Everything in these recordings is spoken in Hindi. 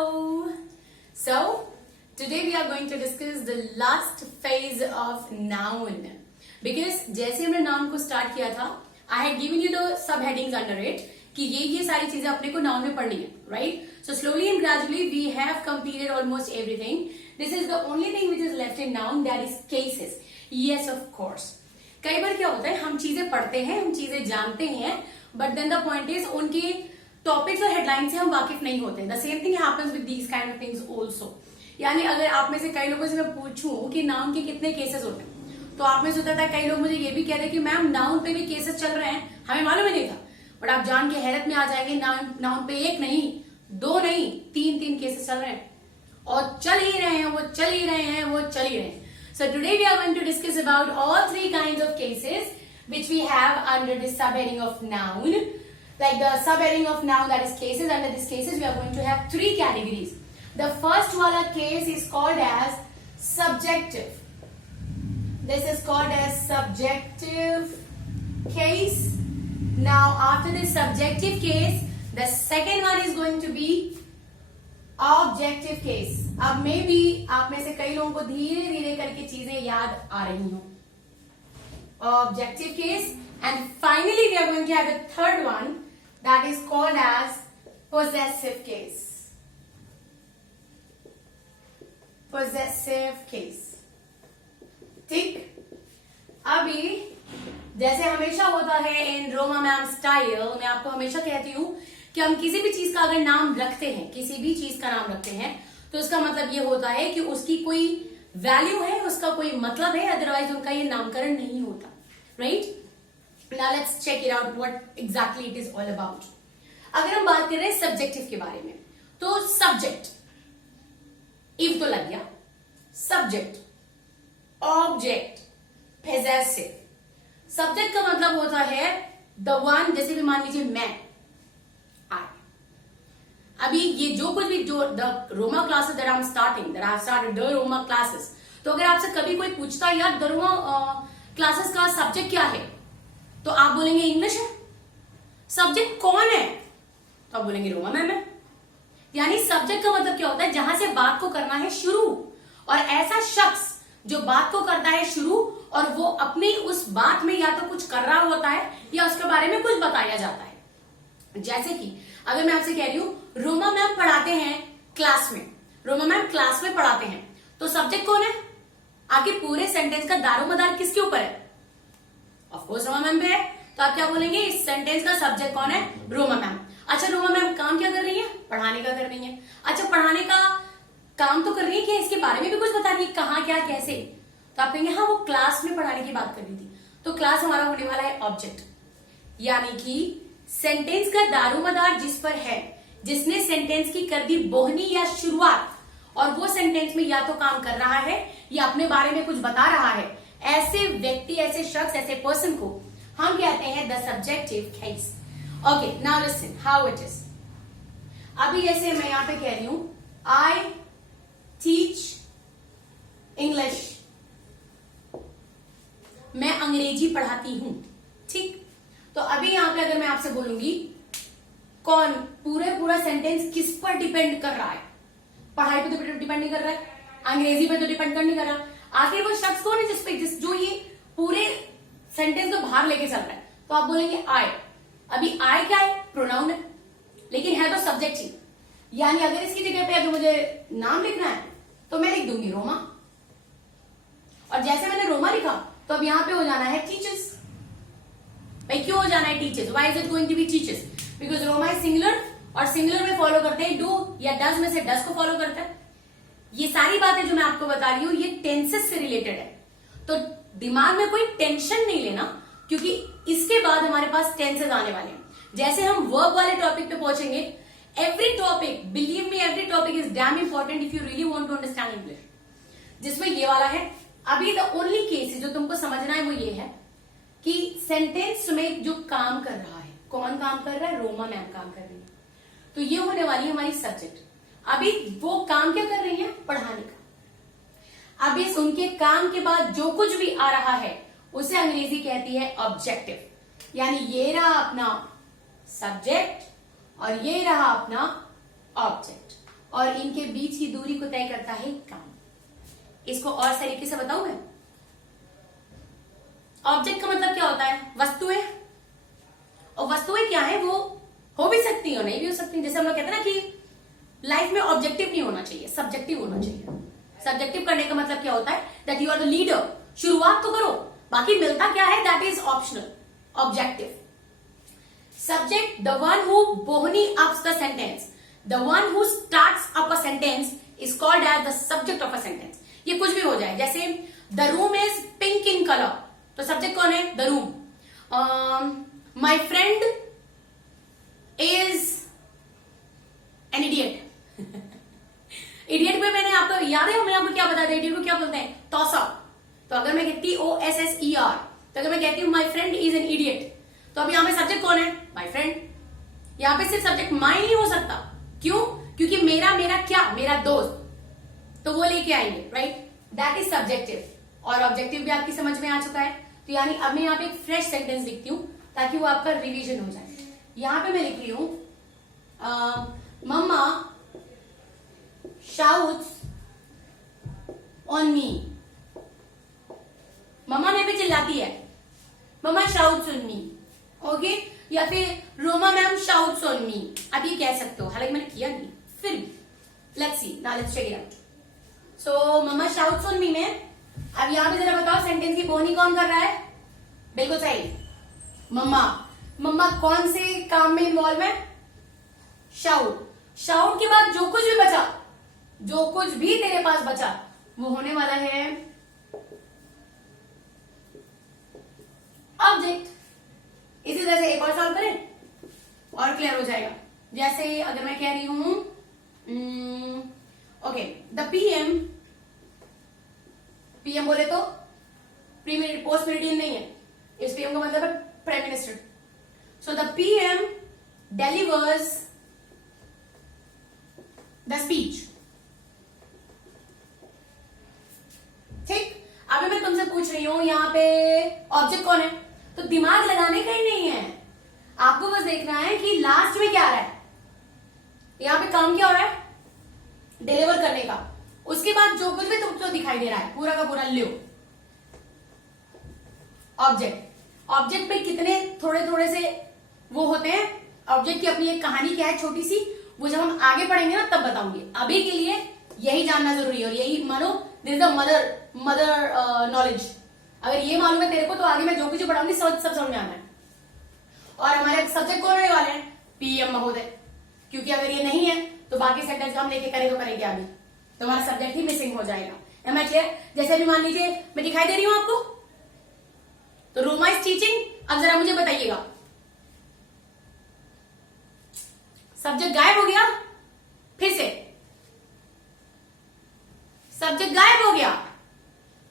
Hello. So today we are going to discuss the last phase of noun. Because जैसे हमने noun को start किया था, I had given you the subheadings under it कि ये सारी चीजें अपने को noun में पढ़नी है, right? So slowly and gradually we have completed almost everything. This is the only thing which is left in noun, that is cases. Yes, of course. कई बार क्या होता है, हम चीजें पढ़ते हैं, हम चीजें जानते हैं, but then the point is उनके टॉपिक्स और हेडलाइन से हम वाकिफ नहीं होते. The same thing happens with these kind of things also. यानी अगर आप में से कई लोगों से मैं पूछूं कि नाउन के कितने केसेस होते हैं, तो आप में से होता है कई लोग मुझे ये भी कहते हैं कि मैम नाउन पे भी केसेस चल रहे हैं, हमें मालूम ही नहीं था. बट आप जान के हैरत में आ जाएंगे, नाउन पे एक नहीं, दो नहीं, तीन केसेस चल रहे हैं, और चल ही रहे हैं, वो चल ही रहे हैं, वो चल ही रहे हैं. So today we are going to discuss about all three kinds of cases which we have under this subheading of noun. Like the subheading of noun, that is cases. Under these cases we are going to have three categories. The first wala case is called as subjective. This is called as subjective case. Now after this subjective case, the second one is going to be objective case. अब मे बी आप में से कई लोगों को धीरे धीरे करके चीजें याद आ रही हो. Objective case, and finally we are going to have a third one that is called as possessive case. Possessive case. ठीक. अभी जैसे हमेशा होता है इन रोमा मैम स्टाइल, मैं आपको हमेशा कहती हूं कि हम किसी भी चीज का अगर नाम रखते हैं, किसी भी चीज का नाम रखते हैं, तो इसका मतलब ये होता है कि उसकी कोई वैल्यू है, उसका कोई मतलब है, अदरवाइज उनका ये नामकरण नहीं होता. Right? Now let's check it out what exactly it is all about. अगर हम बात कर रहे हैं सब्जेक्टिव के बारे में, तो सब्जेक्ट, इफ तो लग गया, सब्जेक्ट, ऑब्जेक्ट, पोजेसिव. सब्जेक्ट का मतलब होता है द वन, जैसे भी मान लीजिए मैं, आई. अभी ये जो कुछ भी, जो the Roma classes that I am starting, that I have started the Roma classes, तो अगर आपसे कभी कोई पूछता है यार द रोमा क्लासेस का सब्जेक्ट क्या है, तो आप बोलेंगे इंग्लिश है. सब्जेक्ट कौन है, तो आप बोलेंगे रोमा मैम है. यानी सब्जेक्ट का मतलब क्या होता है, जहां से बात को करना है शुरू, और ऐसा शख्स जो बात को करता है शुरू, और वो अपनी उस बात में या तो कुछ कर रहा होता है या उसके बारे में कुछ बताया जाता है. जैसे कि अगर मैं आपसे कह रही हूं रोमा मैम पढ़ाते हैं क्लास में, रोमा मैम क्लास में पढ़ाते हैं, तो सब्जेक्ट कौन है, आपके पूरे सेंटेंस का दारोमदार किसके ऊपर है, ऑफ कोर्स रोमा मैम पे है. तो आप क्या बोलेंगे, इस सेंटेंस का सब्जेक्ट कौन है, रोमा मैम. अच्छा रोमा मैम काम क्या कर रही है, पढ़ाने का कर रही है. अच्छा पढ़ाने का काम तो कर रही है, कि इसके बारे में भी कुछ बता रही है, कहाँ क्या कैसे, तो आप कहेंगे हाँ वो क्लास में पढ़ाने की बात कर रही थी. तो क्लास हमारा होने वाला है ऑब्जेक्ट. यानी कि सेंटेंस का दारोमदार जिस पर है, जिसने सेंटेंस की कर दी बोहनी या शुरुआत, और वो सेंटेंस में या तो काम कर रहा है या अपने बारे में कुछ बता रहा है, ऐसे व्यक्ति, ऐसे शख्स, ऐसे पर्सन को हम कहते हैं the subjective case. Okay, now listen how it is. अभी जैसे मैं यहां पे कह रही हूं आई टीच इंग्लिश, मैं अंग्रेजी पढ़ाती हूं. ठीक. तो अभी यहां पे अगर मैं आपसे बोलूंगी कौन, पूरा सेंटेंस किस पर डिपेंड कर रहा है, पढ़ाई पे तो डिपेंड नहीं कर रहा है, अंग्रेजी पे तो डिपेंड नहीं कर रहा, आखिर वो शख्स कौन है जो ये पूरे सेंटेंस को बाहर लेके चल रहा है, तो आप बोलेंगे आई. अभी आई क्या है, प्रोनाउन है, लेकिन है तो सब्जेक्ट ही. यानी अगर इसकी जगह पे अगर मुझे नाम लिखना है तो मैं लिख दूंगी रोमा, और जैसे मैंने रोमा लिखा तो अब यहां पे हो जाना है टीचर्स. भाई क्यों हो जाना है teachers, why is it going to be teachers, because Roma is singular, और सिंगुलर में फॉलो करते हैं डू या डज में से डज को फॉलो करता है. ये सारी बातें जो मैं आपको बता रही हूं ये टेंसेस से रिलेटेड है, तो दिमाग में कोई टेंशन नहीं लेना, क्योंकि इसके बाद हमारे पास टेंसेस आने वाले हैं. जैसे हम वर्ब वाले टॉपिक पे पहुंचेंगे, every topic, believe me, every topic is damn important if you really want to understand English, जिसमें ये वाला है. अभी द ओनली केस जो तुमको समझना है वो ये है कि सेंटेंस में जो काम कर रहा है, कौन काम कर रहा है, रोमा मैम काम कर रही है, तो ये होने वाली है हमारी सब्जेक्ट. अभी वो काम क्या कर रही है, पढ़ाने का. अभी उनके काम के बाद जो कुछ भी आ रहा है उसे अंग्रेजी कहती है ऑब्जेक्टिव. यानी ये रहा अपना सब्जेक्ट और ये रहा अपना ऑब्जेक्ट. और इनके बीच की दूरी को तय करता है काम। इसको और तरीके से बताऊं मैं? ऑब्जेक्ट का मतलब क्या होता है? वस्तुएं। और वस्तुएं क्या है? वो हो भी सकती है और नहीं भी हो सकती। जैसे हम लोग कहते हैं ना कि लाइफ में ऑब्जेक्टिव नहीं होना चाहिए, सब्जेक्टिव होना चाहिए। सब्जेक्टिव करने का मतलब क्या होता है? That you are the leader. शुरुआत तो करो, बाकी मिलता क्या है that is optional. Objective subject, the one who bohni ups the sentence, the one who starts up a sentence is called as the subject of a sentence. ये कुछ भी हो जाए, जैसे the room is pink in color, तो subject कौन है? the room. My friend is an idiot. idiot में मैंने आपको याद है, मैंने आपको क्या बताया था? idiot को क्या बोलते हैं? तोसा। तो अगर मैं कहती TOSSER, तो अगर मैं कहती हूँ my friend is an idiot, तो अब यहां पे सब्जेक्ट कौन है? My friend. यहां पे सिर्फ सब्जेक्ट माई नहीं हो सकता। क्यों? क्योंकि मेरा क्या? मेरा दोस्त, तो वो लेके आएंगे, राइट? That is subjective. और ऑब्जेक्टिव भी आपकी समझ में आ चुका है। तो यानी अब मैं यहाँ पे एक फ्रेश सेंटेंस लिखती हूँ ताकि वो आपका रिवीजन हो जाए। यहां पे मैं लिख रही हूं मम्मा शाउट्स ऑन मी। मम्मा मेरे पे चिल्लाती है, मम्मा शाउट्स ऑन मी। ओके, या फिर रोमा मैम शाउट्स ऑन मी। अब ये कह सकते हो, हालांकि मैंने किया नहीं, फिर भी let's see, now let's check it out. So mama shouts on me में अब यहां पे जरा बताओ सेंटेंस की बोहनी कौन कर रहा है? बिल्कुल सही, मम्मा। मम्मा कौन से काम में इन्वॉल्व है? शाउट। शाउट के बाद जो कुछ भी बचा, जो कुछ भी तेरे पास बचा, वो होने वाला है ऑब्जेक्ट। इसी तरह से एक और सॉल्व करें और क्लियर हो जाएगा। जैसे अगर मैं कह रही हूं ओके, द पीएम बोले तो पोस्ट मेरिडियन नहीं है, इस पीएम का मतलब है prime minister. So the PM delivers the speech. ठीक, अभी मैं तुमसे पूछ रही हूं यहां पे ऑब्जेक्ट कौन है? तो दिमाग लगाने का ही नहीं है, आपको बस देखना है कि लास्ट में क्या आ रहा है। यहां पे काम क्या हो रहा है? डिलीवर करने का। उसके बाद जो कुछ भी तुमको दिखाई दे रहा है पूरा का पूरा लो ऑब्जेक्ट। ऑब्जेक्ट पे कितने थोड़े थोड़े से वो होते हैं। ऑब्जेक्ट की अपनी एक कहानी क्या है छोटी सी, वो जब हम आगे पढ़ेंगे ना तब बताऊंगी। अभी के लिए यही जानना जरूरी है और यही मानो this is the mother knowledge. अगर ये मालूम है तेरे को तो आगे मैं जो कुछ पढ़ाऊंगी सब समझ में आना है। और हमारे सब्जेक्ट कौन होने वाले हैं? पीएम महोदय। क्योंकि अगर ये नहीं है तो बाकी सेंटेंस हम लेके करें तो करेंगे आगे, तो हमारा सब्जेक्ट ही मिसिंग हो जाएगा। Am I clear? जैसे अभी मान लीजिए मैं दिखाई दे रही हूं आपको, तो रोमा इज टीचिंग। अब जरा मुझे बताइएगा, सब्जेक्ट गायब हो गया, फिर से सब्जेक्ट गायब हो गया,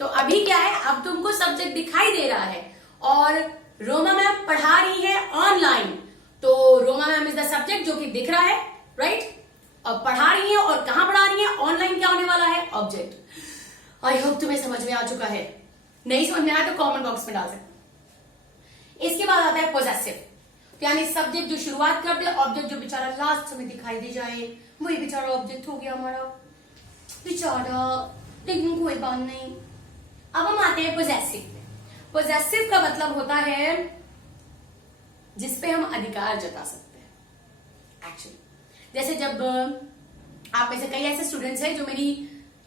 तो अभी क्या है? अब तुमको सब्जेक्ट दिखाई दे रहा है और रोमा मैम पढ़ा रही है ऑनलाइन, तो Roma ma'am is the subject जो कि दिख रहा है, राइट? और पढ़ा रही है और कहां पढ़ा रही है? ऑनलाइन। क्या होने वाला है? ऑब्जेक्ट। आई होप तुम्हें समझ में आ चुका है। नहीं समझ में आया तो कमेंट बॉक्स में डाल सकते। इसके बाद आता है पोजेसिव, यानी सब्जेक्ट जो शुरुआत कर दे, ऑब्जेक्ट जो बेचारा लास्ट में दिखाई दे जाए, वही बेचारा ऑब्जेक्ट हो गया हमारा बेचारा, लेकिन कोई बात नहीं। अब हम आते हैं पोजेसिव। पोजेसिव का मतलब होता है जिसपे हम अधिकार जता सकते हैं। एक्चुअली जैसे जब आप में से कई ऐसे स्टूडेंट्स हैं जो मेरी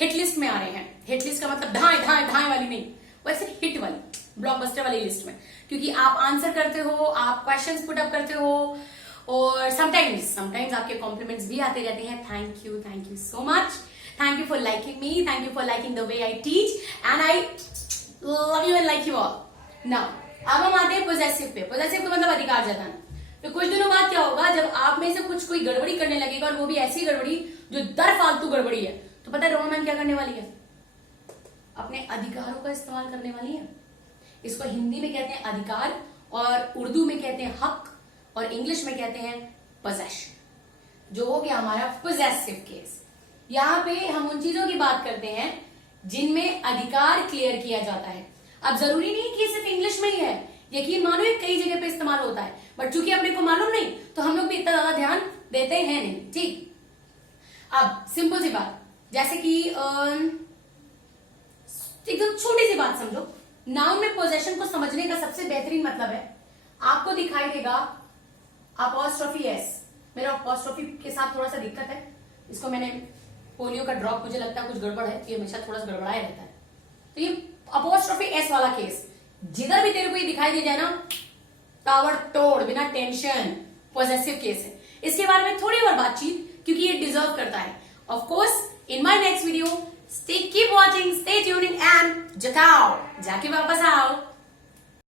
हिट लिस्ट में आ रहे हैं। हिट लिस्ट का मतलब ढाई ढाई ढाई वाली नहीं, वैसे हिट वाली, ब्लॉकबस्टर वाली लिस्ट में, क्योंकि आप आंसर करते हो, आप क्वेश्चंस पुट अप करते हो और समटाइम्स आपके कॉम्प्लीमेंट्स भी आते रहते हैं। Thank you so much. Thank you for liking me. Thank you for liking the way I teach. And I love you and like you all. Now, अब हम आते हैं पोजेसिव पे। पोजेसिव का मतलब अधिकार जताना। तो कुछ दिनों बाद क्या होगा, जब आप में से कुछ कोई गड़बड़ी करने लगेगा और वो भी ऐसी गड़बड़ी जो दर फालतू गड़बड़ी है, तो पता है रोमा मैम क्या करने वाली है? अपने अधिकारों का इस्तेमाल करने वाली है। इसको हिंदी में कहते हैं अधिकार और उर्दू में कहते हैं हक और इंग्लिश में कहते हैं पोजेशन, जो हो गया हमारा पोजेसिव केस। यहां पे हम उन चीजों की बात करते हैं जिनमें अधिकार क्लियर किया जाता है। अब जरूरी नहीं कि सिर्फ इंग्लिश में ही है, यकीन मानो ये कई जगह पे इस्तेमाल होता है, बट चूंकि अपने को मालूम नहीं तो हम लोग भी इतना ज्यादा ध्यान देते हैं नहीं। ठीक, अब सिंपल सी बात, जैसे कि एकदम छोटी सी बात समझो, नाउन में पोजेशन को समझने का सबसे बेहतरीन मतलब है, आपको दिखाई देगा अपॉस्ट्रोफी एस। मेरा अपॉस्ट्रोफी के साथ थोड़ा सा दिक्कत है, इसको मैंने पोलियो का ड्रॉप, मुझे लगता है कुछ गड़बड़ है, ये हमेशा थोड़ा सा गड़बड़ाया रहता है। तो ये अपॉस्ट्रोफी एस वाला केस, जिधर भी तेरे को ये दिखाई दे जाए ना, ताबड़ तोड़, बिना टेंशन, पॉजेसिव केस है। इसके बारे में थोड़ी और बातचीत, क्योंकि ये डिजर्व करता है। Of course in my next video, keep watching, stay tuning and जताओ, जाके वापस आओ।